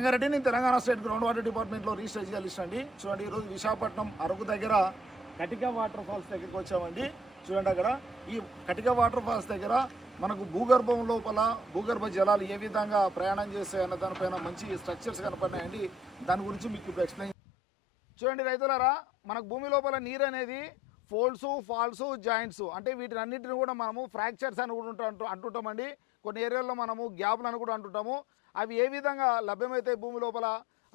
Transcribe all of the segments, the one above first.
రంగారెడ్డి నేను Telangana state ground water డిపార్ట్మెంట్లో register చేయాలి అండి. చూడండి ఈరోజు విశాఖపట్నం అరకు దగ్గర కటిక వాటర్ ఫాల్స్ దగ్గరికి వచ్చామండి. చూడండి అక్కడ. ఈ కటిక వాటర్ ఫాల్స్ దగ్గర మనకు భూగర్భం లోపల భూగర్భ జలాలు ఏ విధంగా ప్రయాణం చేస్తాయి అన్న దానిపైన మంచి స్ట్రక్చర్స్ కనపడినాయండి. దాని గురించి మీకు ఇప్పుడు ఎక్స్ప్లెయిన్ చూడండి రైతులారా మనకు భూమి లోపల నీరు అనేది ఫోల్డ్స్ ఫాల్స్ జాయింట్స్ అంటే వీటిని కూడా మనము ఫ్రాక్చర్స్ అని కూడా అంటు అంటుంటామండి. కొన్ని ఏరియాల్లో మనము గ్యాప్లు అని కూడా అంటుంటాము. అవి ఏ విధంగా లభ్యమవుతాయి భూమి లోపల?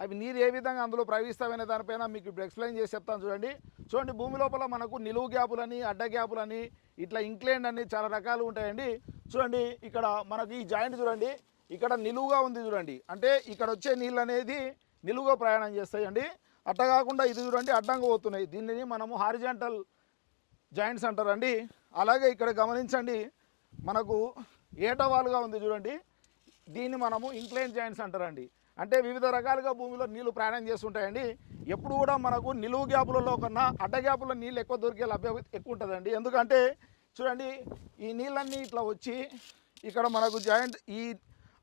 అవి నీరు ఏ విధంగా అందులో ప్రవహిస్తామనే దానిపైన మీకు ఇప్పుడు ఎక్స్ప్లెయిన్ చేసి చెప్తాను చూడండి. చూడండి భూమి లోపల మనకు నిలువు గ్యాపులని అడ్డ గ్యాపులని ఇట్లా ఇంక్లైండ్ అని చాలా రకాలు ఉంటాయండి. చూడండి ఇక్కడ మనకి ఈ జాయింట్ చూడండి. ఇక్కడ నిలువుగా ఉంది చూడండి. అంటే ఇక్కడ వచ్చే నీళ్ళు అనేది నిలువుగా ప్రయాణం చేస్తాయండి. అట్ట కాకుండా ఇది చూడండి అడ్డంగా పోతున్నాయి. దీనిని మనము హారిజాంటల్ జాయింట్స్ అంటారండి. అలాగే ఇక్కడ గమనించండి మనకు ఏటవాలుగా ఉంది చూడండి. దీన్ని మనము ఇంక్లైన్ జాయింట్స్ అంటారండి. అంటే వివిధ రకాలుగా భూమిలో నీళ్ళు ప్రయాణం చేస్తుంటాయండి. ఎప్పుడు కూడా మనకు నిలువు గ్యాపులలో కన్నా అడ్డ గ్యాపులో నీళ్ళు ఎక్కువ దొరికే లభ్యత ఎక్కువ ఉంటుందండి ఎందుకంటే చూడండి ఈ నీళ్ళన్నీ ఇట్లా వచ్చి ఇక్కడ మనకు జాయింట్ ఈ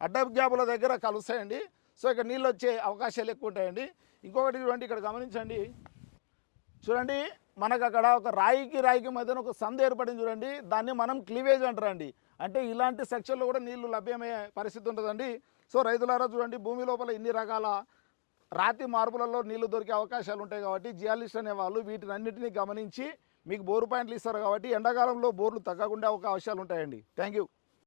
అడ్డ గ్యాపుల దగ్గర కలుస్తాయండి. సో ఇక్కడ నీళ్ళు వచ్చే అవకాశాలు ఎక్కువ ఉంటాయండి ఇంకొకటి చూడండి ఇక్కడ గమనించండి. చూడండి మనకు అక్కడ ఒక రాయికి రాయికి మధ్యన ఒక సంద ఏర్పడింది చూడండి. దాన్ని మనం క్లీవేజ్ అంటారండి. అంటే ఇలాంటి సెక్షన్లో కూడా నీళ్ళు లభ్యమయ్యే పరిస్థితి ఉంటుందండి. సో రైతులారా చూడండి భూమి లోపల ఇన్ని రకాల రాతి మార్పులలో నీళ్ళు దొరికే అవకాశాలు ఉంటాయి కాబట్టి జియాలిస్ట్ అనే వాళ్ళు వీటిని అన్నింటినీ గమనించి మీకు బోరు పాయింట్లు ఇస్తారు కాబట్టి ఎండాకాలంలో బోర్లు తగ్గకుండా అవకాశాలు ఉంటాయండి. Thank you.